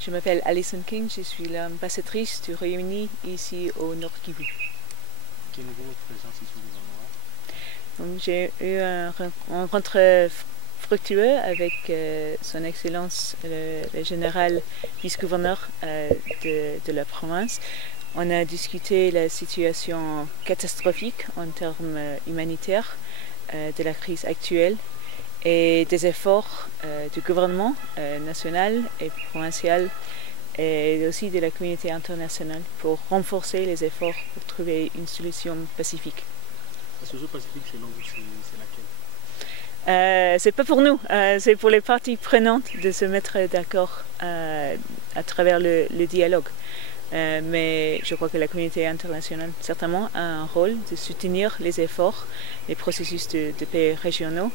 Je m'appelle Alison King, je suis l'ambassadrice du Royaume-Uni ici au Nord Kivu. Quel niveau votre présence ici au gouvernement? J'ai eu une rencontre fructueuse avec son Excellence le général vice-gouverneur de la province. On a discuté la situation catastrophique en termes humanitaires de la crise actuelle et des efforts du gouvernement national et provincial et aussi de la communauté internationale pour renforcer les efforts pour trouver une solution pacifique. La solution pacifique, selon vous, c'est laquelle? C'est pas pour nous, c'est pour les parties prenantes de se mettre d'accord à travers le dialogue. Mais je crois que la communauté internationale, certainement, a un rôle de soutenir les efforts, les processus de paix régionaux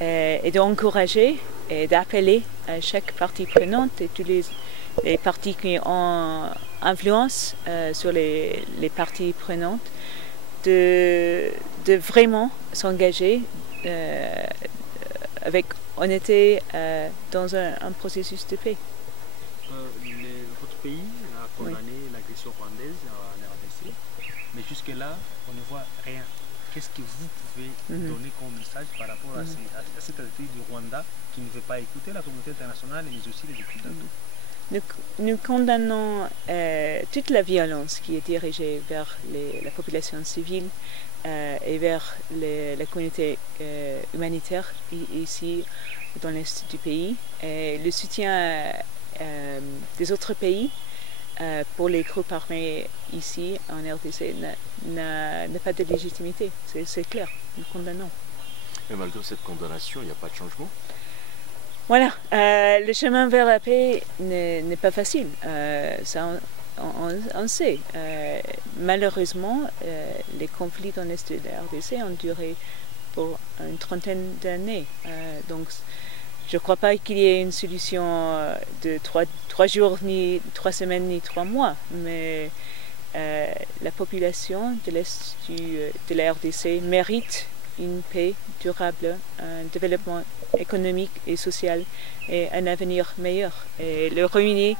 et d'encourager et d'appeler à chaque partie prenante et tous les parties qui ont influence sur les parties prenantes de vraiment s'engager avec honnêteté dans un processus de paix. Votre pays a condamné l'agression rwandaise en RDC, mais jusque-là, on ne voit rien. Qu'est-ce que vous pouvez donner comme message par rapport à cette attitude du Rwanda qui ne veut pas écouter la communauté internationale mais aussi les Occidentaux? Nous condamnons toute la violence qui est dirigée vers la population civile et vers la communauté humanitaire ici dans l'est du pays. Et le soutien des autres pays pour les groupes armés ici en RDC n'a pas de légitimité, c'est clair, nous condamnons. Mais malgré cette condamnation, il n'y a pas de changement? Voilà, le chemin vers la paix n'est pas facile, ça on sait. Malheureusement, les conflits dans l'est de la RDC ont duré pour une trentaine d'années. Donc je ne crois pas qu'il y ait une solution de 3 jours, ni 3 semaines, ni 3 mois, mais la population de l'est de la RDC mérite une paix durable, un développement économique et social et un avenir meilleur. Et le Royaume-Uni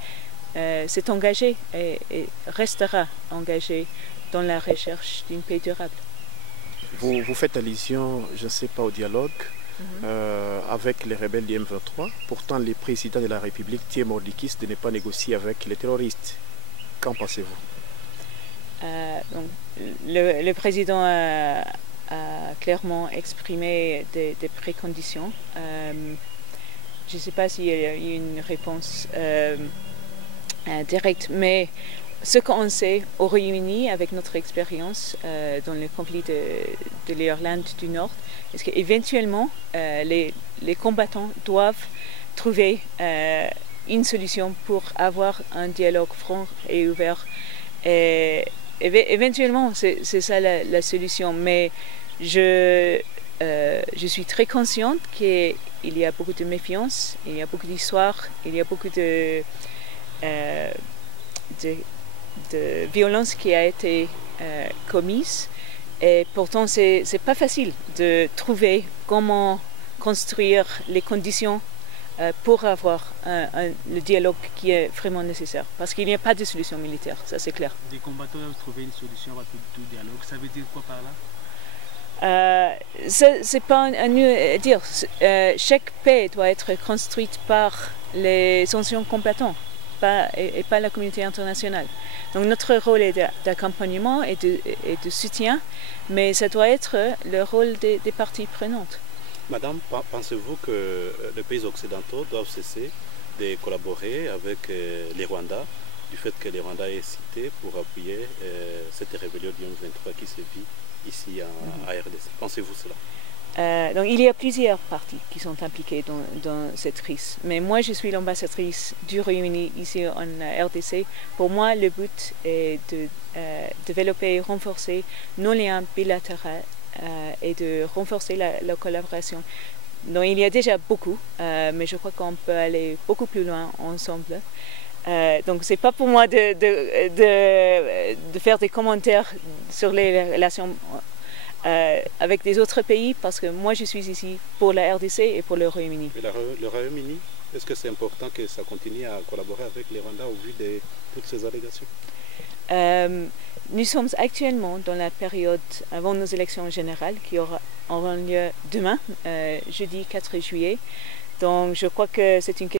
s'est engagé et restera engagé dans la recherche d'une paix durable. Vous faites allusion, je ne sais pas, au dialogue avec les rebelles du M23. Pourtant, le président de la République, Thierry Mordikis, de ne pas négocier avec les terroristes. Qu'en pensez-vous? Le président a clairement exprimé des préconditions. Je ne sais pas s'il y a eu une réponse directe, mais ce qu'on sait au Royaume-Uni, avec notre expérience dans le conflit de l'Irlande du Nord, est qu'éventuellement, les combattants doivent trouver une solution pour avoir un dialogue franc et ouvert. Et éventuellement, c'est ça la solution. Mais je suis très consciente qu'il y a beaucoup de méfiance, il y a beaucoup d'histoires, il y a beaucoup de violence qui a été commise. Et pourtant, c'est pas facile de trouver comment construire les conditions pour avoir le dialogue qui est vraiment nécessaire. Parce qu'il n'y a pas de solution militaire, ça c'est clair. Des combattants doivent trouver une solution à tout dialogue, ça veut dire quoi par là? C'est pas à nous à dire. Chaque paix doit être construite par les anciens combattants et pas la communauté internationale. Donc notre rôle est d'accompagnement et de soutien, mais ça doit être le rôle des parties prenantes. Madame, pensez-vous que les pays occidentaux doivent cesser de collaborer avec les Rwandais, du fait que les Rwandais aient cité pour appuyer cette rébellion du M23 qui se vit ici à RDC? Pensez-vous cela? Donc il y a plusieurs parties qui sont impliquées dans cette crise. Mais moi, je suis l'ambassadrice du Royaume-Uni ici en RDC. Pour moi, le but est de développer et renforcer nos liens bilatéraux et de renforcer la collaboration. Donc il y a déjà beaucoup, mais je crois qu'on peut aller beaucoup plus loin ensemble. Donc c'est pas pour moi de faire des commentaires sur les relations avec des autres pays, parce que moi je suis ici pour la RDC et pour le Royaume-Uni. Le Royaume-Uni Est-ce que c'est important que ça continue à collaborer avec les Rwandais au vu de toutes ces allégations? Nous sommes actuellement dans la période avant nos élections générales qui auront lieu demain, jeudi 4 juillet. Donc je crois que c'est une question